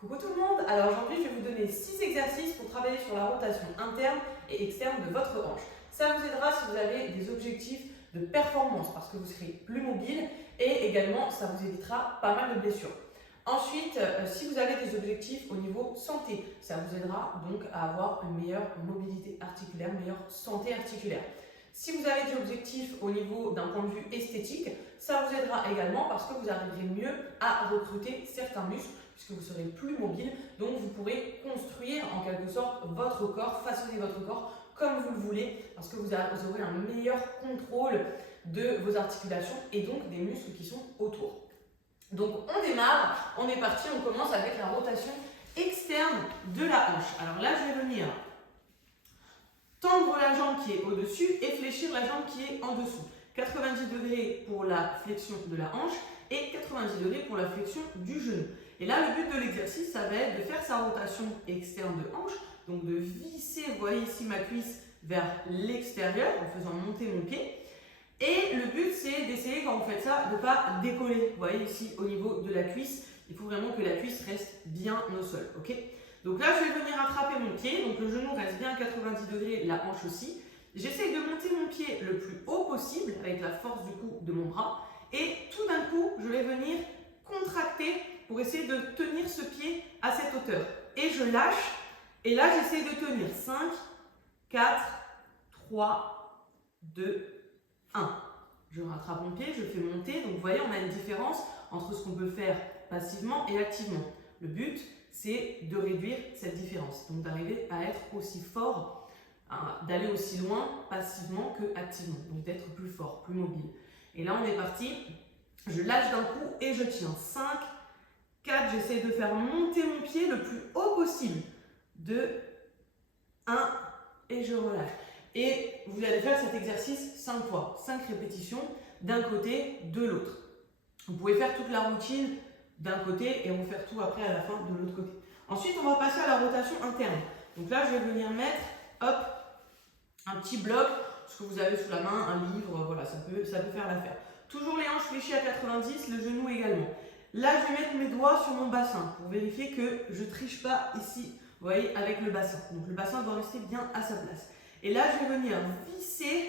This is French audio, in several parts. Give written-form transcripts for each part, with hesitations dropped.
Coucou tout le monde, alors aujourd'hui je vais vous donner 6 exercices pour travailler sur la rotation interne et externe de votre hanche. Ça vous aidera si vous avez des objectifs de performance parce que vous serez plus mobile et également ça vous évitera pas mal de blessures. Ensuite, si vous avez des objectifs au niveau santé, ça vous aidera donc à avoir une meilleure mobilité articulaire, une meilleure santé articulaire. Si vous avez des objectifs au niveau d'un point de vue esthétique, ça vous aidera également parce que vous arriverez mieux à recruter certains muscles puisque vous serez plus mobile, donc vous pourrez construire en quelque sorte votre corps, façonner votre corps comme vous le voulez parce que vous aurez un meilleur contrôle de vos articulations et donc des muscles qui sont autour. Donc on démarre, on est parti, on commence avec la rotation externe de la hanche. Alors là je vais venir tendre la jambe qui est au-dessus et fléchir la jambe qui est en dessous. 90 degrés pour la flexion de la hanche et 90 degrés pour la flexion du genou. Et là, le but de l'exercice, ça va être de faire sa rotation externe de hanche, donc de visser, vous voyez ici ma cuisse vers l'extérieur en faisant monter mon pied. Et le but, c'est d'essayer, quand vous faites ça, de ne pas décoller. Vous voyez ici au niveau de la cuisse, il faut vraiment que la cuisse reste bien au sol. Ok ? Donc là, je vais venir attraper mon pied, donc le genou reste bien à 90 degrés, la hanche aussi. J'essaye de monter mon pied le plus haut possible avec la force du coup de mon bras. Et tout d'un coup, je vais venir contracter pour essayer de tenir ce pied à cette hauteur. Et je lâche, et là, j'essaye de tenir. 5, 4, 3, 2, 1. Je rattrape mon pied, je fais monter. Donc vous voyez, on a une différence entre ce qu'on peut faire passivement et activement. Le but, c'est de réduire cette différence. Donc d'arriver à être aussi fort, d'aller aussi loin passivement que activement. Donc d'être plus fort, plus mobile. Et là, on est parti. Je lâche d'un coup et je tiens. 5, 4, j'essaie de faire monter mon pied le plus haut possible. 2, 1 et je relâche. Et vous allez faire cet exercice 5 fois, 5 répétitions d'un côté, de l'autre. Vous pouvez faire toute la routine d'un côté et refaire tout après à la fin de l'autre côté. Ensuite, on va passer à la rotation interne. Donc là, je vais venir mettre, hop, un petit bloc, ce que vous avez sous la main, un livre, voilà, ça peut faire l'affaire. Toujours les hanches fléchies à 90, le genou également. Là, je vais mettre mes doigts sur mon bassin pour vérifier que je ne triche pas ici, vous voyez, avec le bassin. Donc le bassin doit rester bien à sa place. Et là, je vais venir visser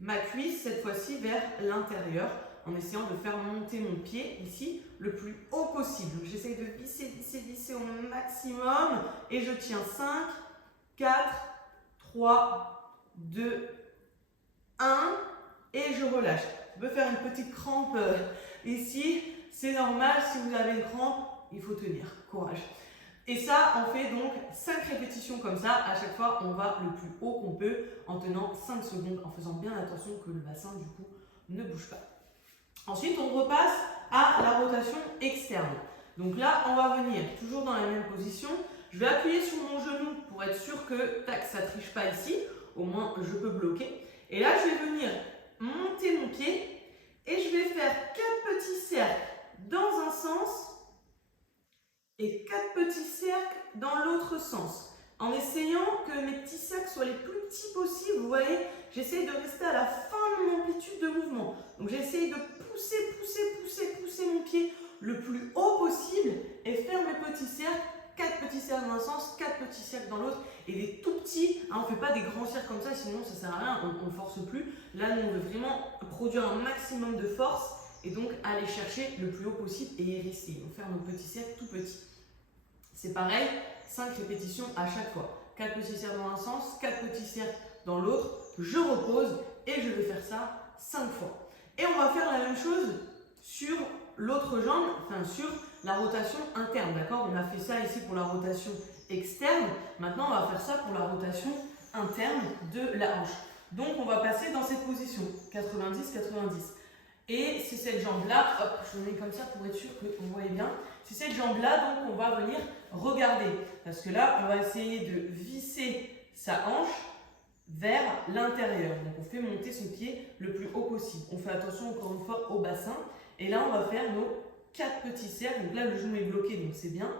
ma cuisse, cette fois-ci, vers l'intérieur, en essayant de faire monter mon pied ici le plus haut possible. J'essaye de visser au maximum et je tiens 5, 4, 3, 2, 1 et je relâche. Je peux faire une petite crampe ici, c'est normal, si vous avez une crampe, il faut tenir, courage. Et ça, on fait donc 5 répétitions comme ça, à chaque fois on va le plus haut qu'on peut en tenant 5 secondes, en faisant bien attention que le bassin du coup ne bouge pas. Ensuite, on repasse à la rotation externe. Donc là, on va venir toujours dans la même position. Je vais appuyer sur mon genou pour être sûr que tac, ça ne triche pas ici. Au moins, je peux bloquer. Et là, je vais venir monter mon pied et je vais faire 4 petits cercles dans un sens et 4 petits cercles dans l'autre sens. En essayant que mes petits cercles soient les plus petits possibles, vous voyez, j'essaye de rester à la fin de mon amplitude de mouvement. Donc j'essaye de pousser mon pied le plus haut possible et faire mes petits cercles, 4 petits cercles dans un sens, 4 petits cercles dans l'autre et des tout petits, on ne fait pas des grands cercles comme ça, sinon ça ne sert à rien, on ne force plus. Là, nous, on veut vraiment produire un maximum de force et donc aller chercher le plus haut possible et y rester. Donc faire nos petits cercles tout petits. C'est pareil, 5 répétitions à chaque fois. 4 petits cercles dans un sens, 4 petits cercles dans l'autre. Je repose et je vais faire ça 5 fois. Et on va faire la même chose sur l'autre jambe, enfin sur la rotation interne, d'accord? On a fait ça ici pour la rotation externe. Maintenant, on va faire ça pour la rotation interne de la hanche. Donc, on va passer dans cette position, 90-90. Et c'est cette jambe-là, hop, je mets comme ça pour être sûr que vous voyez bien. C'est cette jambe-là, donc on va venir regarder. Parce que là, on va essayer de visser sa hanche vers l'intérieur. Donc on fait monter son pied le plus haut possible. On fait attention encore une fois au bassin. Et là, on va faire nos 4 petits cercles. Donc là, le genou est bloqué, donc c'est bien.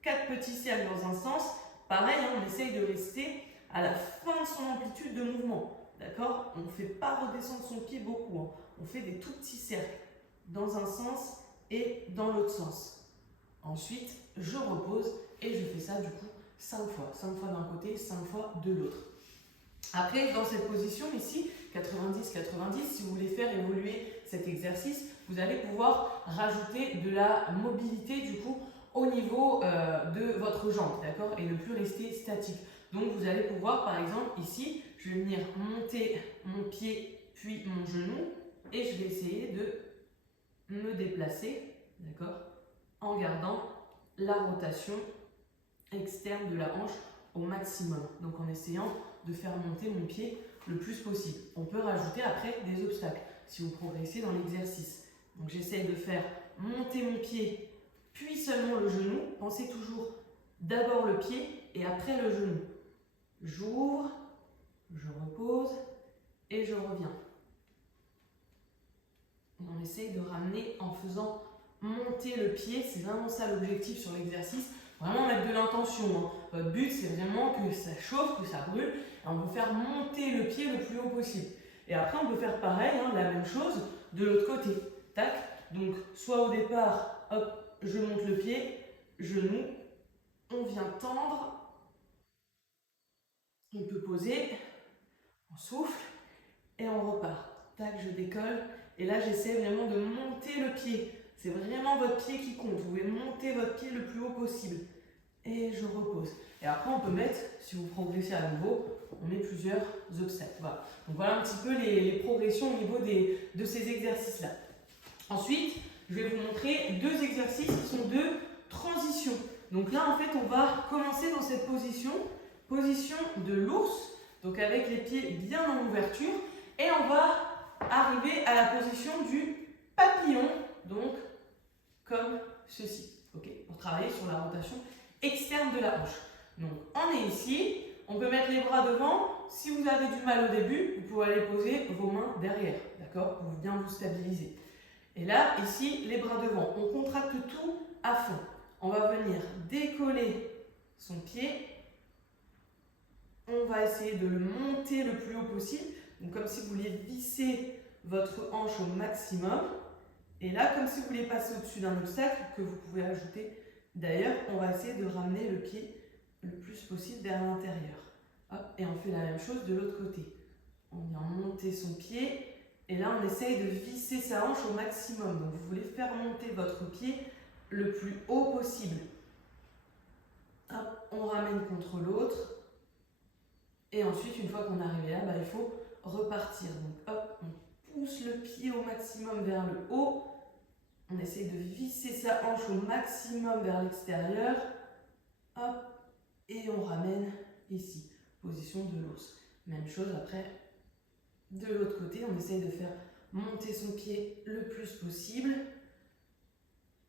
4 petits cercles dans un sens. Pareil, on essaye de rester à la fin de son amplitude de mouvement. D'accord? On ne fait pas redescendre son pied beaucoup. On fait des tout petits cercles dans un sens et dans l'autre sens. Ensuite, je repose et je fais ça du coup 5 fois. 5 fois d'un côté, 5 fois de l'autre. Après, dans cette position ici, 90-90, si vous voulez faire évoluer cet exercice, vous allez pouvoir rajouter de la mobilité du coup au niveau de votre jambe, d'accord? Et ne plus rester statique. Donc vous allez pouvoir, par exemple, ici, je vais venir monter mon pied puis mon genou et je vais essayer de me déplacer, d'accord? En gardant la rotation externe de la hanche au maximum. Donc en essayant de faire monter mon pied le plus possible. On peut rajouter après des obstacles si vous progressez dans l'exercice. Donc j'essaye de faire monter mon pied puis seulement le genou. Pensez toujours d'abord le pied et après le genou. J'ouvre, je repose et je reviens. On essaye de ramener en faisant monter le pied, c'est vraiment ça l'objectif sur l'exercice. Vraiment mettre de l'intention. Hein. Votre but, c'est vraiment que ça chauffe, que ça brûle. Et on veut faire monter le pied le plus haut possible. Et après, on peut faire pareil, hein, la même chose de l'autre côté. Tac. Donc, soit au départ, hop, je monte le pied, genou, on vient tendre. On peut poser, on souffle et on repart. Tac, je décolle. Et là, j'essaie vraiment de monter le pied. C'est vraiment votre pied qui compte. Vous pouvez monter votre pied le plus haut possible. Et je repose. Et après, on peut mettre, si vous progressez à nouveau, on met plusieurs obstacles. Voilà. Donc voilà un petit peu les progressions au niveau de ces exercices-là. Ensuite, je vais vous montrer deux exercices qui sont de transition. Donc là, en fait, on va commencer dans cette position de l'ours, donc avec les pieds bien en ouverture. Et on va arriver à la position du papillon, donc comme ceci, okay, pour travailler sur la rotation externe de la hanche. Donc on est ici, on peut mettre les bras devant. Si vous avez du mal au début, vous pouvez aller poser vos mains derrière, d'accord, pour bien vous stabiliser. Et là, ici, les bras devant, on contracte tout à fond. On va venir décoller son pied. On va essayer de le monter le plus haut possible, donc comme si vous vouliez visser votre hanche au maximum. Et là, comme si vous vouliez passer au-dessus d'un obstacle que vous pouvez ajouter. D'ailleurs, on va essayer de ramener le pied le plus possible vers l'intérieur. Et on fait la même chose de l'autre côté. On vient monter son pied et là, on essaye de visser sa hanche au maximum. Donc, vous voulez faire monter votre pied le plus haut possible. Hop, on ramène contre l'autre. Et ensuite, une fois qu'on est arrivé là, il faut repartir. Donc, hop, on pousse le pied au maximum vers le haut. On essaie de visser sa hanche au maximum vers l'extérieur. Hop, et on ramène ici, position de l'ours. Même chose après, de l'autre côté, on essaye de faire monter son pied le plus possible.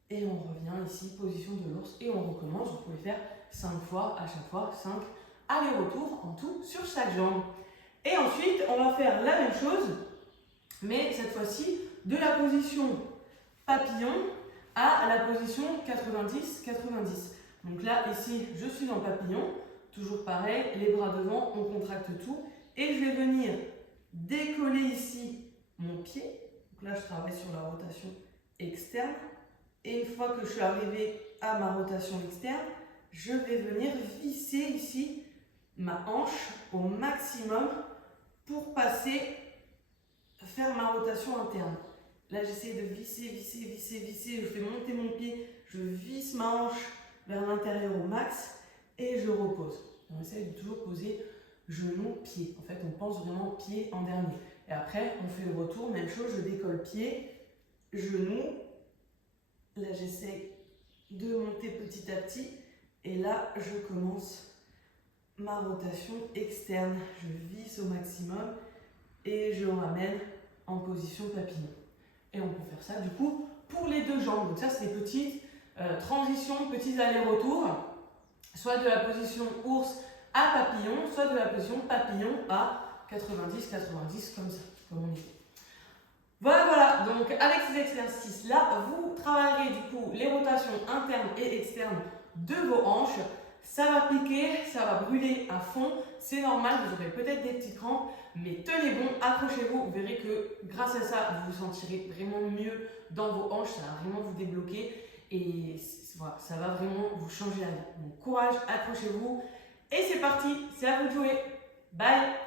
Et on revient ici, position de l'ours, et on recommence. Vous pouvez faire 5 fois, à chaque fois, 5 allers-retours en tout sur chaque jambe. Et ensuite, on va faire la même chose, mais cette fois-ci, de la position papillon à la position 90-90. Donc là, ici, je suis en papillon. Toujours pareil, les bras devant, on contracte tout. Et je vais venir décoller ici mon pied. Donc là, je travaille sur la rotation externe. Et une fois que je suis arrivée à ma rotation externe, je vais venir visser ici ma hanche au maximum pour faire ma rotation interne. Là, j'essaie de visser. Je fais monter mon pied, je visse ma hanche vers l'intérieur au max et je repose. On essaie de toujours poser genou, pied. En fait, on pense vraiment pied en dernier. Et après, on fait le retour, même chose, je décolle pied, genou. Là, j'essaie de monter petit à petit. Et là, je commence ma rotation externe. Je visse au maximum et je ramène en position papillon. Et on peut faire ça, du coup, pour les deux jambes. Donc ça, c'est des petites transitions, petits allers-retours. Soit de la position ours à papillon, soit de la position papillon à 90-90, comme ça, comme on dit. Voilà, donc avec ces exercices-là, vous travaillerez du coup les rotations internes et externes de vos hanches. Ça va piquer, ça va brûler à fond, c'est normal, vous aurez peut-être des petits crampes, mais tenez bon, accrochez-vous, vous verrez que grâce à ça, vous vous sentirez vraiment mieux dans vos hanches, ça va vraiment vous débloquer. et voilà, ça va vraiment vous changer la vie. Donc courage, accrochez-vous et c'est parti, c'est à vous de jouer. Bye!